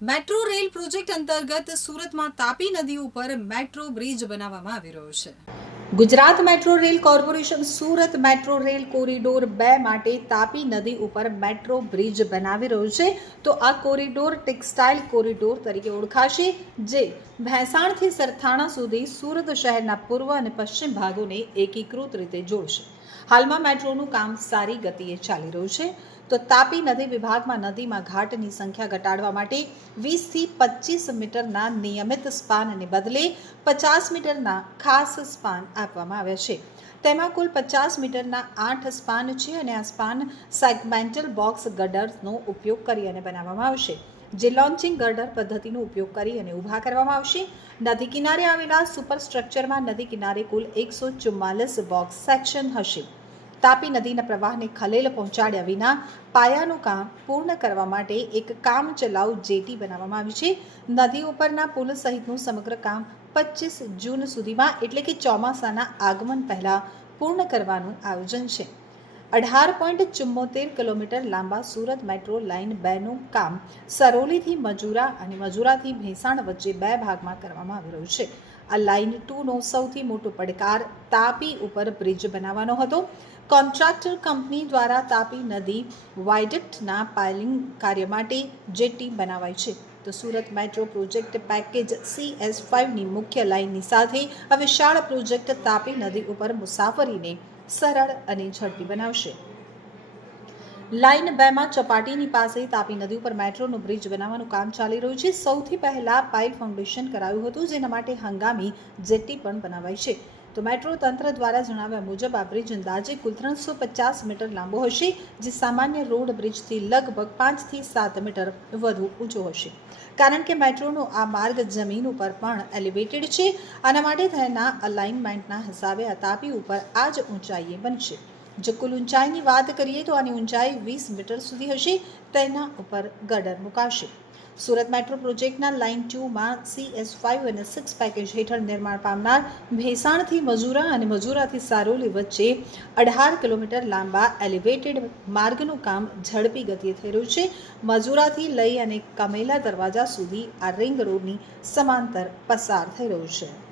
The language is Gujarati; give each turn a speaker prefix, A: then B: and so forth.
A: મેટ્રો રેલ પ્રોજેક્ટ અંતર્ગત સુરતમાં તાપી નદી ઉપર મેટ્રો બ્રિજ બનાવવામાં આવી રહ્યો છે. Gujarat metro rail corporation Surat metro rail corridor બે માટે તાપી નદી ઉપર મેટ્રો બ્રિજ બનાવી રહ્યું છે. તો આ કોરિડોર ટેક્સટાઇલ કોરિડોર તરીકે ઓળખાશે, જે ભેંસાણથી સરથાણા સુધી સુરત શહેરના પૂર્વ અને પશ્ચિમ ભાગોને એકીકૃત રીતે જોડશે. હાલમાં મેટ્રોનું કામ સારી ગતિએ ચાલી રહ્યું છે. તો તાપી નદી વિભાગમાં નદીમાં ઘાટની સંખ્યા ઘટાડવા માટે વીસથી પચીસ મીટરના નિયમિત સ્પાનને બદલે પચાસ મીટરના ખાસ સ્પાન આપવામાં આવ્યા છે. તેમાં કુલ પચાસ મીટરના આઠ સ્પાન છે અને આ સ્પાન સેગમેન્ટલ બોક્સ ગડર્સનો ઉપયોગ કરી અને બનાવવામાં આવશે. જે લોન્ચિંગ ગર્ડર પદ્ધતિનો ઉપયોગ કરી અને ઊભા કરવામાં આવશે. નદી કિનારે આવેલા સુપર સ્ટ્રક્ચરમાં નદી કિનારે કુલ એકસો ચુમ્માલીસ બોક્સ સેક્શન હશે. તાપી નદીના પ્રવાહને ખલેલ પહોંચાડ્યા વિના પાયાનું કામ પૂર્ણ કરવા માટે એક કામચલાઉ જેટી બનાવવામાં આવી છે. નદી ઉપરના પુલ સહિતનું સમગ્ર કામ પચીસ જૂન સુધીમાં એટલે કે ચોમાસાના આગમન પહેલાં પૂર્ણ કરવાનું આયોજન છે. અઢાર પોઈન્ટ ચુમ્મોતેર કિલોમીટર લાંબા સુરત મેટ્રો લાઇન બેનું કામ સરોલીથી મજૂરા અને મજૂરાથી ભેંસાણ વચ્ચે બે ભાગમાં કરવામાં આવી રહ્યું છે. આ લાઇન ટુનો સૌથી મોટો પડકાર તાપી ઉપર બ્રિજ બનાવવાનો હતો. કોન્ટ્રાક્ટર કંપની દ્વારા તાપી નદી વાઇડક્ટના પાઇલિંગ કાર્ય માટે જેટી બનાવાય છે. તો Surat metro project package C S ફાઇવની મુખ્ય લાઇનની સાથે આ વિશાળ પ્રોજેક્ટ તાપી નદી ઉપર મુસાફરીને સરળ અને ઝડપી બનાવશે. લાઇન બેમાં ચપાટીની પાસે તાપી નદી ઉપર મેટ્રોનો બ્રિજ બનાવવાનું કામ ચાલી રહ્યું છે. સૌથી પહેલા પાઇલ ફાઉન્ડેશન કરાયું હતું, જેના માટે હંગામી જેટ્ટી પણ બનાવાઈ છે. તો મેટ્રો તંત્ર દ્વારા જણાવ્યા મુજબ આ બ્રિજ અંદાજે કુલ ત્રણસો પચાસ મીટર લાંબો હશે, જે સામાન્ય રોડ બ્રિજથી લગભગ પાંચથી સાત મીટર વધુ ઊંચો હશે. કારણ કે મેટ્રોનો આ માર્ગ જમીન ઉપર પણ એલિવેટેડ છે, આના માટે તેના અલાઇનમેન્ટના હિસાબે આ તાપી ઉપર આ જ ઊંચાઈએ બનશે. જો કુલ ઊંચાઈની વાત કરીએ તો આની ઊંચાઈ વીસ મીટર સુધી હશે, તેના ઉપર ગડર મુકાશે. સુરત મેટ્રો પ્રોજેક્ટના લાઇન ટુમાં સી એસ ફાઇવ અને સિક્સ પેકેજ હેઠળ નિર્માણ પામનાર ભેસાણથી મજૂરા અને મજૂરાથી સારોલી વચ્ચે અઢાર કિલોમીટર લાંબા એલિવેટેડ માર્ગનું કામ ઝડપી ગતિએ થઈ રહ્યું છે. મજૂરાથી લઈ અને કમેલા દરવાજા સુધી આ રિંગ રોડની સમાંતર પસાર થઈ રહ્યું છે.